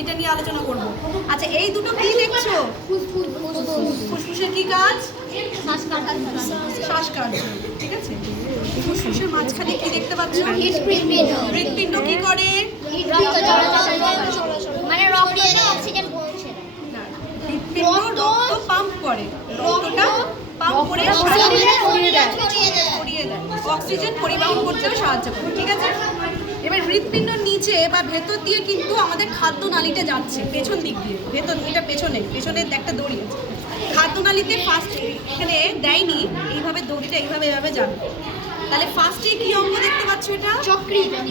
সেইটা নিয়ে আলোচনা করব। আচ্ছা এই দুটো কি দেখছো? ফুসফুসের কি কাজ? শ্বাসকার্য। ঠিক আছে, ফুসফুসের মাঝখানে কি দেখতে পাচ্ছ? হৃৎপিণ্ড কি করে? হৃৎপিণ্ড রক্ত পাম্প করে, রক্তটা পাম্প করে ছড়িয়ে দেয়, অক্সিজেন পরিবহন করতেও সাহায্য করে। ঠিক আছে, এবার হৃৎপিণ্ডর নিচে বা ভেতর দিয়ে কিন্তু আমাদের খাদ্যনালীটা যাচ্ছে, পেছন দিক দিয়ে। ভেতর এটা পেছনে একটা দড়ি আছে খাদ্যনালীতে। ফার্স্ট এখানে দেয়নি, এইভাবে দড়িটা এইভাবে যাবে। তাহলে ফার্স্টে কি অঙ্গ দেখতে পাচ্ছ? এটা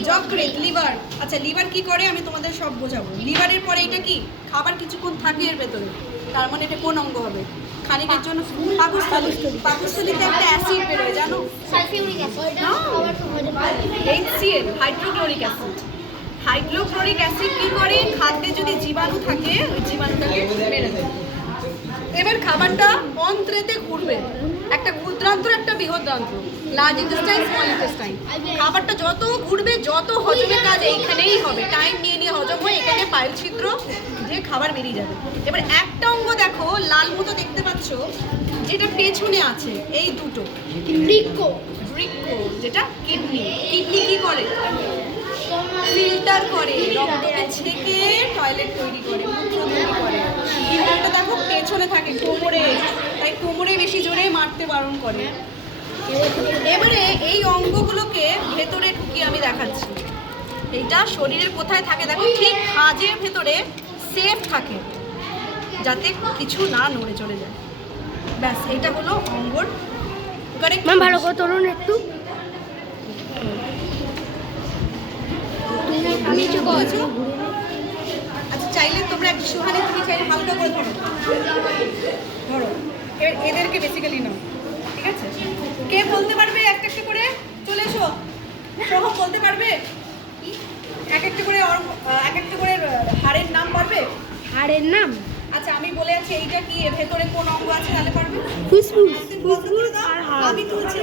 যকৃৎ, লিভার। আচ্ছা লিভার কি করে আমি তোমাদের সব বোঝাবো। লিভারের পরে এটা কি? খাবার কিছুক্ষণ থাকে এর ভেতরে, তার মানে এটা কোন অঙ্গ হবে? খানিকের জন্য পাকস্থলীতে একটা অ্যাসিড বেরোয়, জানো? HCl, hydrochloric acid. Hydrochloric acid কি করে? খাদ্যে যদি জীবাণু থাকে ওই জীবাণুটাকে মেরে দেয়। এবার খাবারটা অন্ত্রেতে ঘুরবে, একটা ক্ষুদ্রান্তর একটা বৃহদান্ত্র, লার্জ ইন্টেস্টাইন, স্মল ইন্টেস্টাইন। খাবারটা যত ঘুরবে, যত হজমের কাজ এইখানেই হবে, টাইম নিয়ে হজম হয়ে এখানে পাইল ছিদ্র যে খাবার বেরিয়ে যাবে। এবার একটা অঙ্গ দেখো লাল মতো দেখতে পাচ্ছ, যেটা পেছনে আছে, এই দুটো বৃক্ক, যেটা কিডনি। কিডনি কি করে? ফিল্টার করে, রক্তকে ছেঁকে টয়লেট তৈরি করে, মূত্র তৈরি করে। কিডনিটা দেখো পেছনে থাকে, কোমরে, তাই কোমরে বেশি জোরে মারতে বারণ করে। এবারে এই অঙ্গগুলোকে ভেতরে ঢুকিয়ে আমি দেখাচ্ছি। এইটা শরীরের কোথায় থাকে দেখো, ঠিক খাজের ভেতরে সেফ থাকে, যাতে কিছু না নড়ে চলে যায়। ব্যাস, এটা হলো অঙ্গর। ভালো করে তরুণ একটু আচ্ছা চাইলে তোমরা একটু সুহানি, তুমি চাইলে হালকা করে ধরো। এবার এদেরকে বেসিক্যালি নাও। ঠিক আছে, কে বলতে পারবে একটা করে? চলে এসো, সোহম বলতে পারবে এক একটা করে হাড়ের নাম পারবে? হাড়ের নাম? আচ্ছা আমি বলে আছি এইটা কি, ভেতরে কোন অঙ্গ আছে তাহলে পারবে? ফুসফুস। আমি তুলছি।